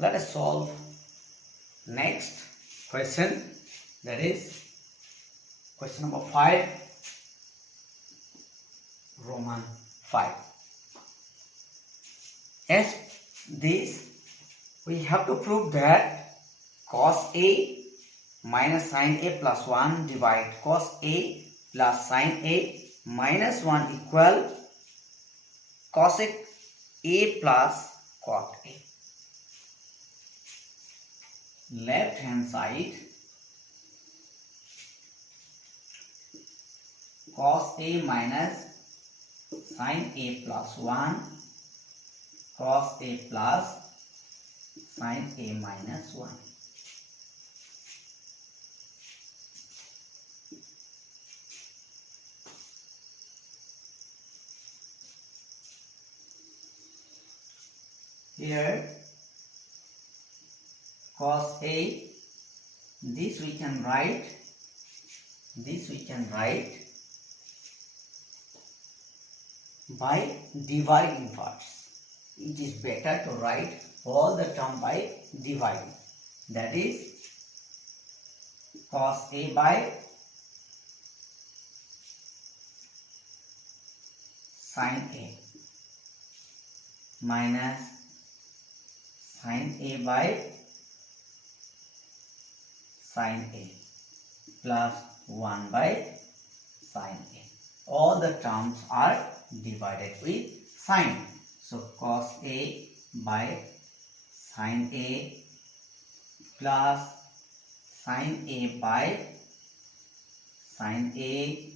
Let us solve next question, that is question number 5, Roman 5. As this, we have to prove that cos A minus sin A plus 1 divide cos A plus sin A minus 1 equal cosec A plus cot A. Left hand side, cos A minus sin A plus 1 cos A plus sin A minus 1. Here cos A, this we can write by dividing parts. It is better to write all the term by dividing. That is cos A by sin A minus sin A by sin A plus 1 by sin A. All the terms are divided with sin. So cos A by sin A plus sin A by sin A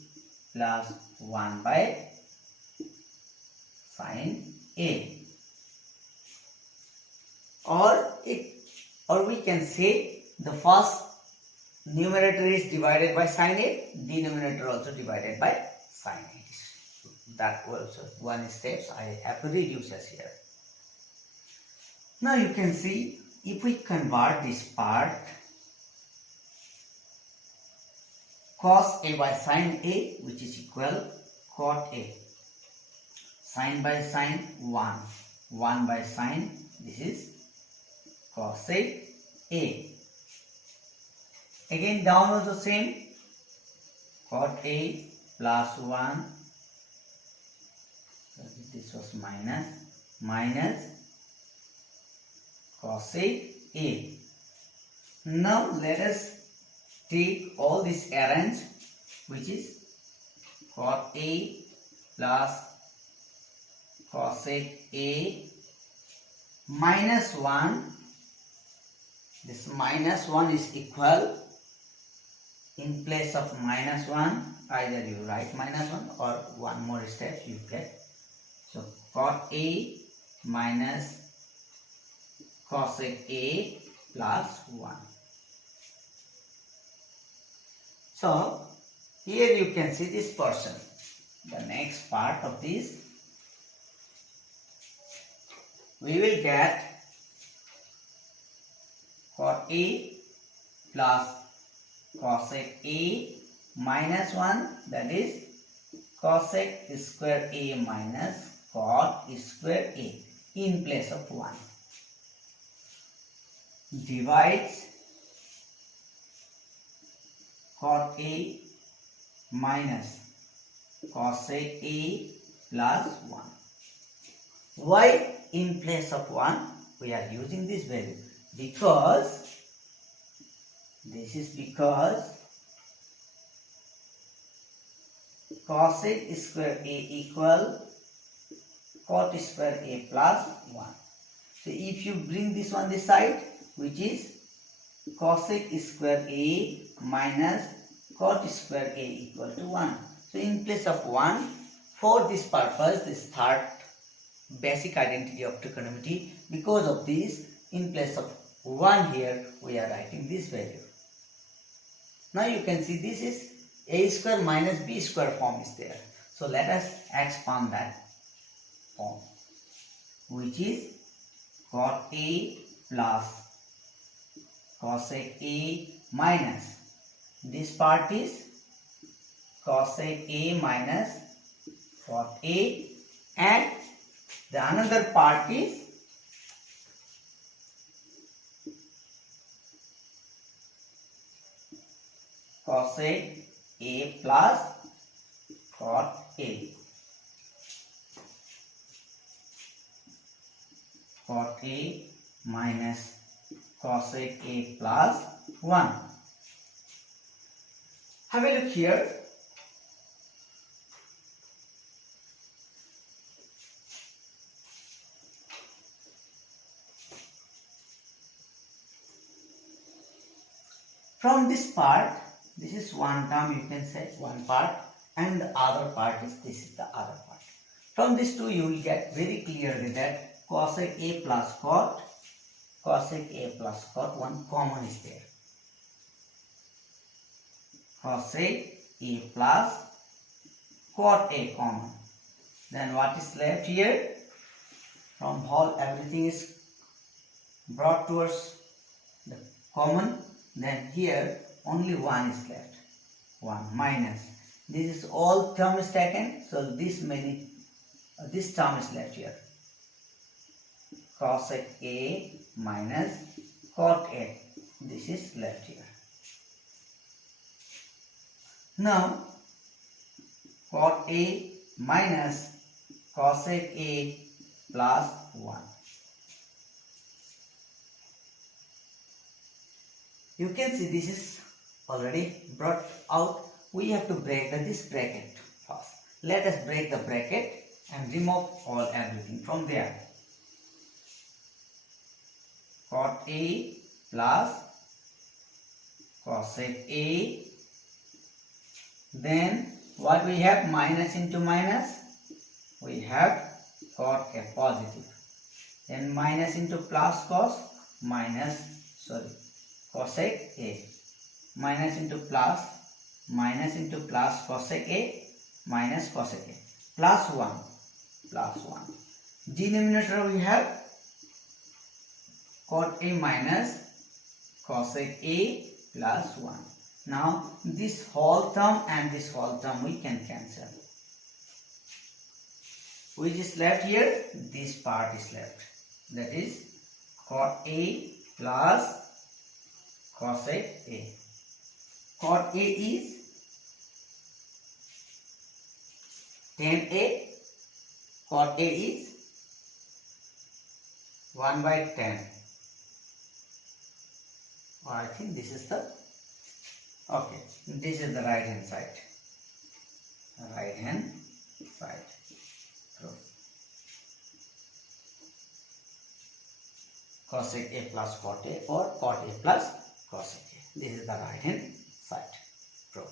plus 1 by sin A. Or we can say the first numerator is divided by sin A, denominator also divided by sin A. That was one step I have to reduce as here. Now you can see, if we convert this part, cos A by sin A, which is equal cot A, sin by sin 1, 1 by sin, this is cosec A. Again down also same, cot A plus 1, so this was minus cosec A. Now let us take all this arrange, which is cot A plus cosec A minus 1. This minus 1 is equal, in place of minus 1, either you write minus 1 or one more step you get. So cot A minus cosec A plus 1. So here you can see this portion. The next part of this, we will get cot A plus cosec A minus 1, that is cosec square A minus cot square A, in place of 1, divides cot A minus cosec A plus 1. Why in place of 1 we are using this value? Because cosec square A equal cot square A plus 1. So if you bring this one this side, which is cosec square A minus cot square A equal to 1. So in place of 1, for this purpose, this third basic identity of trigonometry, because of this, in place of 1 here, we are writing this value. Now you can see this is A square minus B square form is there. So let us expand that form, which is cot A plus cosec A minus, this part is cosec A minus cot A, and the another part is cosec A plus cot A. Cot A minus cosec A plus 1. Have a look here. From this part, this is one term, you can say one part, and the other part is this is the other part. From these two you will get very clearly that cosec A plus cot, cosec A plus cot, one common is there. Cosec A plus cot A common. Then what is left here? From whole everything is brought towards the common. Then here only 1 is left. 1 minus. This is all term is taken. So this term is left here. Cosec A minus cot A. This is left here. Now cot A minus cosec A plus 1. You can see this is already brought out. We have to break this bracket first. Let us break the bracket and remove everything from there. Cot A plus cosec A. Then what we have? Minus into minus. We have cot A positive. Then minus into plus cos cosec A. Minus into plus cosec A minus cosec A. Plus 1. Denominator we have cot A minus cosec A plus 1. Now this whole term and this whole term we can cancel. Which is left here? This part is left. That is cot A plus cosec A. Cot A is 10A. Cot A is 1 by 10. I think this is the okay. This is the right hand side. Right hand side. Cosec A plus cot A or cot A plus cosec A. This is the right hand side. Proof.